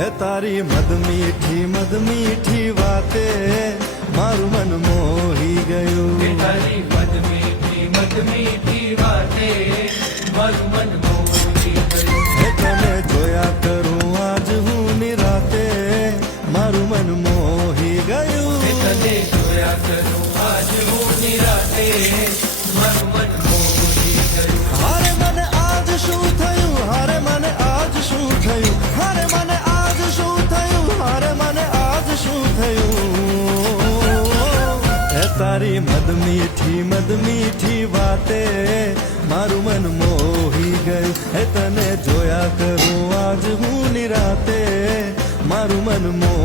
હે તારી મદ મીઠી વાતે મારું મન મોહી ગયું. તારી મદ મીઠી વાતે મારું મન મોહી ગયું. હે તને જોયા કરું આજ હું નિરાતે મારું મન મોહી ગયું. તને જોયા કરું આજ હું નિરાતે મારું મન મોહી ગયું. હારે મને આજ શું થયું, હારે મને આજ શું થયું, હારે મને આજ શું થયું, હારે મને આજ શું થયું. હે તારી મદ મીઠી વાતે મારું મન મોહી ગયું. હે તને જોયા કરું આજ હું નિરાતે મારું મન મોહી